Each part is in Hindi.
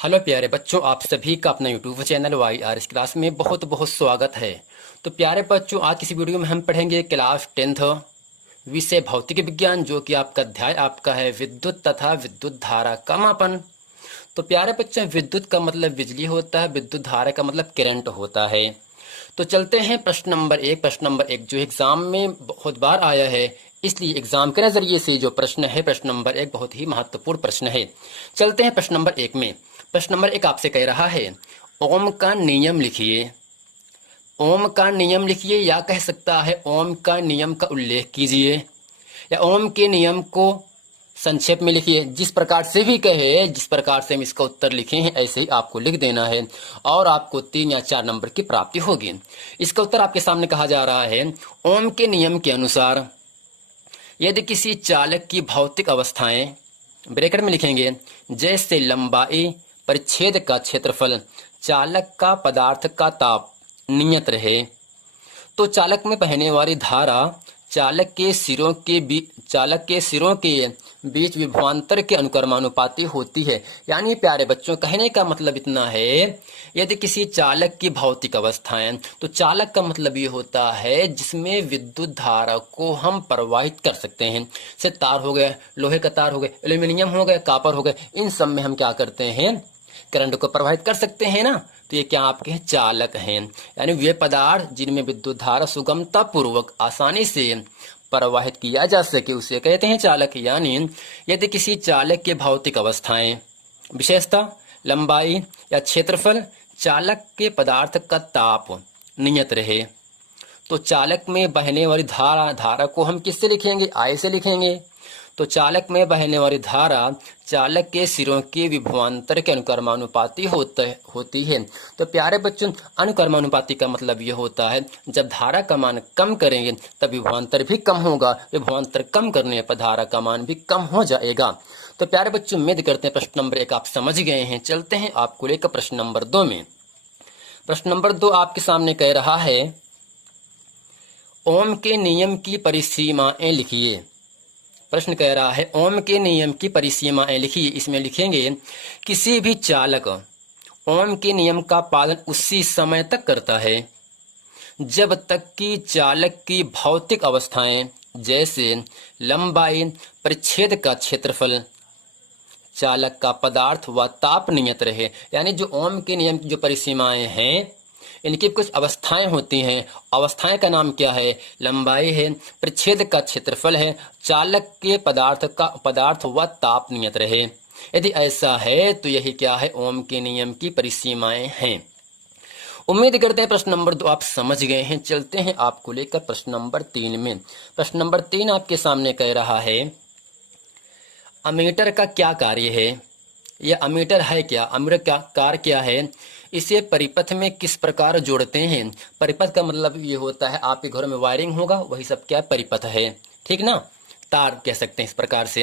हेलो प्यारे बच्चों, आप सभी का अपना यूट्यूब चैनल YRS क्लास में बहुत बहुत स्वागत है। तो प्यारे बच्चों, आज की इस वीडियो में हम पढ़ेंगे क्लास 10th विषय भौतिक विज्ञान, जो कि आपका अध्याय आपका है विद्युत तथा विद्युत धारा का मापन। तो प्यारे बच्चों, विद्युत का मतलब बिजली होता है, विद्युत धारा का मतलब करंट होता है। तो चलते हैं प्रश्न नंबर एक। प्रश्न नंबर एक जो एग्जाम में बहुत बार आया है, इसलिए एग्जाम के नजरिए से जो प्रश्न है प्रश्न नंबर एक बहुत ही महत्वपूर्ण प्रश्न है। चलते हैं प्रश्न नंबर एक में। प्रश्न नंबर एक आपसे कह रहा है, ओम का नियम लिखिए। ओम का नियम लिखिए, या कह सकता है ओम का नियम का उल्लेख कीजिए, या ओम के नियम को संक्षेप में लिखिए। जिस प्रकार से भी कहे, जिस प्रकार से हम इसका उत्तर लिखे हैं ऐसे ही आपको लिख देना है और आपको 3 या 4 नंबर की प्राप्ति होगी। इसका उत्तर आपके सामने कहा जा रहा है, ओम के नियम के अनुसार यदि किसी चालक की भौतिक अवस्थाएं, ब्रैकेट में लिखेंगे, जैसे लंबाई, परिच्छेद का क्षेत्रफल, चालक का पदार्थ का ताप नियत रहे, तो चालक में बहने वाली धारा चालक के सिरों के बीच विभवांतर के अनुक्रमानुपाती होती है। यानी प्यारे बच्चों, कहने का मतलब इतना है, यदि किसी चालक की भौतिक अवस्थाएं, तो चालक का मतलब ये होता है जिसमें विद्युत धारा को हम प्रवाहित कर सकते हैं। जैसे तार हो गए, लोहे का तार हो गए, एल्यूमिनियम हो गए, कापर हो गए, इन सब में हम क्या करते हैं, करंट को प्रवाहित कर सकते हैं ना। तो ये क्या आपके चालक हैं, यानी वे पदार्थ जिनमें विद्युत धारा सुगमता पूर्वक आसानी से प्रवाहित किया जा सके उसे कहते हैं चालक। यानी यदि किसी चालक के भौतिक अवस्थाएं, विशेषता, लंबाई या क्षेत्रफल, चालक के पदार्थ का ताप नियत रहे, तो चालक में बहने वाली धारा को हम किससे लिखेंगे, आई से लिखेंगे। तो चालक में बहने वाली धारा चालक के सिरों के विभवांतर के अनुक्रमानुपाती होती है। तो प्यारे बच्चों, अनुक्रमानुपाती का मतलब ये होता है, जब धारा का मान कम करेंगे तब विभवांतर भी कम होगा, विभवांतर कम करने पर धारा का मान भी कम हो जाएगा। तो प्यारे बच्चों, उम्मीद करते हैं प्रश्न नंबर 1 आप समझ गए हैं। चलते हैं आपको लेकर प्रश्न नंबर 2 में। प्रश्न नंबर 2 आपके सामने कह रहा है, ओम के नियम की परिसीमाएं लिखिए। प्रश्न कह रहा है, ओम के नियम की परिसीमाएं लिखिए। इसमें लिखेंगे, किसी भी चालक ओम के नियम का पालन उसी समय तक करता है जब तक कि चालक की भौतिक अवस्थाएं, जैसे लंबाई, परिच्छेद का क्षेत्रफल, चालक का पदार्थ व ताप नियत रहे। यानी जो ओम के नियम की जो परिसीमाएं हैं, इनकी कुछ अवस्थाएं होती हैं। अवस्थाएं का नाम क्या है, लंबाई है, परिच्छेद का क्षेत्रफल है, चालक के पदार्थ व ताप नियत रहे। यदि ऐसा है तो यही क्या है, ओम के नियम की परिसीमाएं हैं। उम्मीद करते हैं प्रश्न नंबर 2 आप समझ गए हैं। चलते हैं आपको लेकर प्रश्न नंबर 3 में। प्रश्न नंबर 3 आपके सामने कह रहा है, अमीटर का क्या कार्य है। यह अमीटर है क्या, अमीटर का कार्य क्या है, इसे परिपथ में किस प्रकार जोड़ते हैं। परिपथ का मतलब ये होता है, आपके घर में वायरिंग होगा वही सब क्या परिपथ है, ठीक ना, तार कह सकते हैं इस प्रकार से।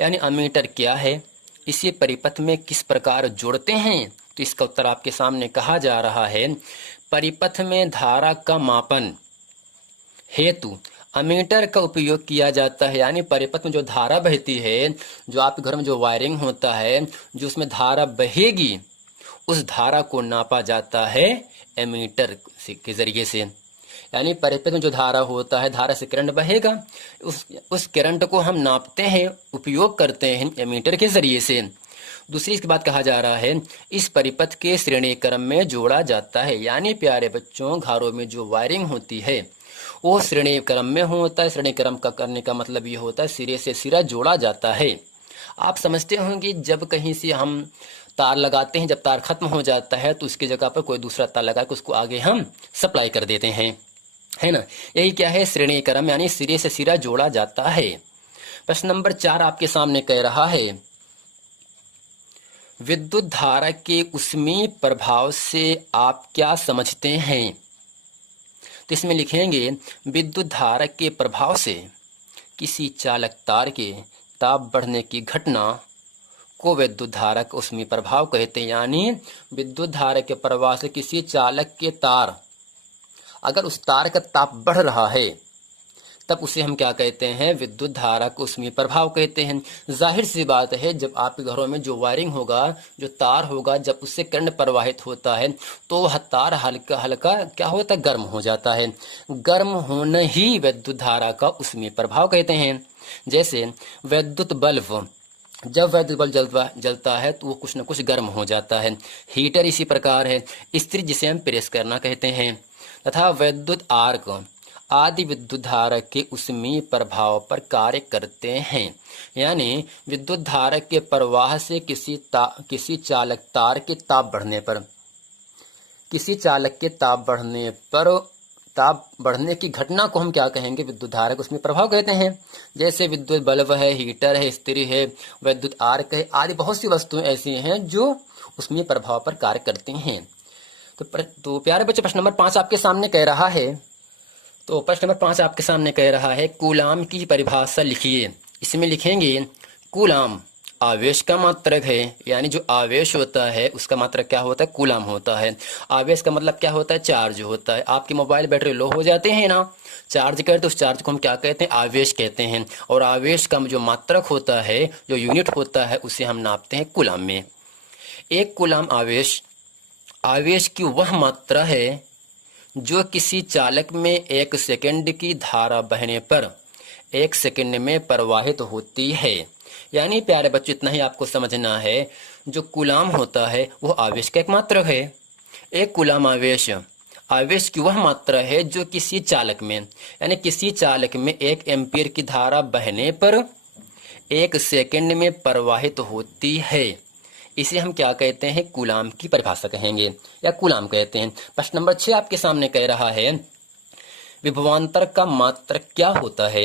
यानी अमीटर क्या है, इसे परिपथ में किस प्रकार जोड़ते हैं। तो इसका उत्तर आपके सामने कहा जा रहा है, परिपथ में धारा का मापन हेतु अमीटर का उपयोग किया जाता है। यानी परिपथ में जो धारा बहती है, जो आपके घर में जो वायरिंग होता है, जो उसमें धारा बहेगी, उस धारा को नापा जाता है एमीटर के जरिए से। यानी परिपथ में जो धारा होता है, धारा से करंट बहेगा, उस करंट को हम नापते हैं, उपयोग करते हैं एमीटर के जरिए से। दूसरी इसके बाद कहा जा रहा है, इस परिपथ के श्रेणी क्रम में जोड़ा जाता है। यानी प्यारे बच्चों, घरों में जो वायरिंग होती है वो श्रेणी क्रम में होता है। श्रेणी क्रम का करने का मतलब ये होता है, सिरे से सिरा जोड़ा जाता है। आप समझते होंगे, जब कहीं से हम तार लगाते हैं, जब तार खत्म हो जाता है तो उसकी जगह पर कोई दूसरा तार लगा के उसको आगे हम सप्लाई कर देते हैं, है ना। यही क्या है, श्रेणी क्रम, यानी सिरे से सिरा जोड़ा जाता है। प्रश्न नंबर 4 आपके सामने कह रहा है, विद्युत धारा के ऊष्मीय प्रभाव से आप क्या समझते हैं। तो इसमें लिखेंगे, विद्युत धारा के प्रभाव से किसी चालक तार के ताप बढ़ने की घटना को विद्युत धारा का ऊष्मीय प्रभाव कहते हैं। यानी विद्युत धारा के प्रवाह से किसी चालक के तार, अगर उस तार का ताप बढ़ रहा है तब उसे हम क्या कहते हैं, विद्युत धारा को ऊष्मीय प्रभाव कहते हैं। जाहिर सी बात है, जब आपके घरों में जो वायरिंग होगा, जो तार होगा, जब उससे करंट प्रवाहित होता है तो वह तार हल्का हल्का क्या होता है, गर्म हो जाता है। गर्म होने ही विद्युत धारा का ऊष्मीय प्रभाव कहते हैं। जैसे विद्युत बल्ब, जब वैद्युत बल्ब जलता है तो वो कुछ न कुछ गर्म हो जाता है। हीटर इसी प्रकार है। इस्त्री, जिसे हम प्रेस करना कहते हैं, तथा विद्युत आर्क आदि विद्युत धारा के ऊष्मीय प्रभाव पर कार्य करते हैं। यानी विद्युत धारा के प्रवाह से किसी चालक तार के ताप बढ़ने पर, किसी चालक के ताप बढ़ने की घटना को हम क्या कहेंगे, विद्युत धारा को उसमें प्रभाव कहते हैं। जैसे विद्युत बल्ब है, हीटर है, इस्त्री है, विद्युत आर्क है, आदि बहुत सी वस्तुएं ऐसी हैं जो उसमें प्रभाव पर कार्य करती हैं। तो प्यारे बच्चे, प्रश्न नंबर 5 आपके सामने कह रहा है, तो प्रश्न नंबर 5 आपके सामने कह रहा है, कूलाम की परिभाषा लिखिए। इसमें लिखेंगे कूलाम आवेश का मात्रक है, यानी जो आवेश होता है उसका मात्रक क्या होता है, कूलाम होता है। आवेश का मतलब क्या होता है, चार्ज होता है। आपकी मोबाइल बैटरी लो हो जाते हैं ना, चार्ज करते, उस चार्ज को हम क्या कहते हैं, आवेश कहते हैं। और आवेश का जो मात्रक होता है, जो यूनिट होता है, उसे हम नापते हैं कूलाम में। एक कूलाम आवेश की वह मात्रा है जो किसी चालक में 1 सेकंड की धारा बहने पर 1 सेकंड में प्रवाहित होती है। यानी प्यारे बच्चों, इतना ही आपको समझना है, जो कूलाम होता है वो आवेश का एक मात्रक है। एक कूलाम आवेश की वह मात्रा है जो किसी चालक में, यानी किसी चालक में 1 एम्पीयर की धारा बहने पर 1 सेकंड में प्रवाहित होती है। इसे हम क्या कहते हैं, कूलाम की परिभाषा कहेंगे या कूलाम कहते हैं। प्रश्न नंबर 6 आपके सामने कह रहा है, विभवांतर का मात्रक क्या होता है।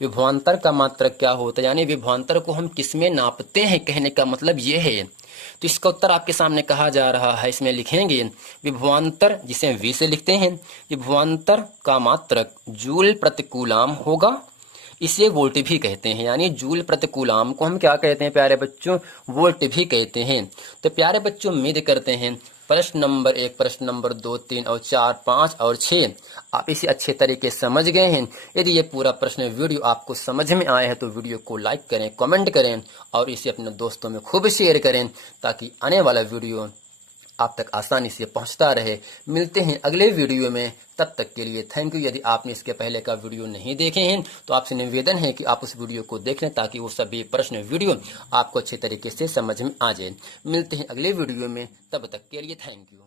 विभवांतर का मात्रक क्या होता है, यानी विभवांतर को हम किसमें नापते हैं, कहने का मतलब ये है। तो इसका उत्तर आपके सामने कहा जा रहा है, इसमें लिखेंगे विभवांतर, जिसे हम V से लिखते हैं, विभवांतर का मात्रक जूल प्रति कूलाम होगा। इसे वोल्ट भी कहते हैं, यानी जूल प्रति कूलाम को हम क्या कहते हैं प्यारे बच्चों, वोल्ट भी कहते हैं। तो प्यारे बच्चों, उम्मीद करते हैं प्रश्न नंबर 1, प्रश्न नंबर 2, 3 और 4, 5 और 6 आप इसे अच्छे तरीके से समझ गए हैं। यदि ये पूरा प्रश्न वीडियो आपको समझ में आया है तो वीडियो को लाइक करें, कमेंट करें और इसे अपने दोस्तों में खूब शेयर करें, ताकि आने वाला वीडियो आप तक आसानी से पहुंचता रहे। मिलते हैं अगले वीडियो में, तब तक के लिए थैंक यू। यदि आपने इसके पहले का वीडियो नहीं देखे हैं तो आपसे निवेदन है कि आप उस वीडियो को देख लें, ताकि वो सभी प्रश्न वीडियो आपको अच्छे तरीके से समझ में आ जाए। मिलते हैं अगले वीडियो में, तब तक के लिए थैंक यू।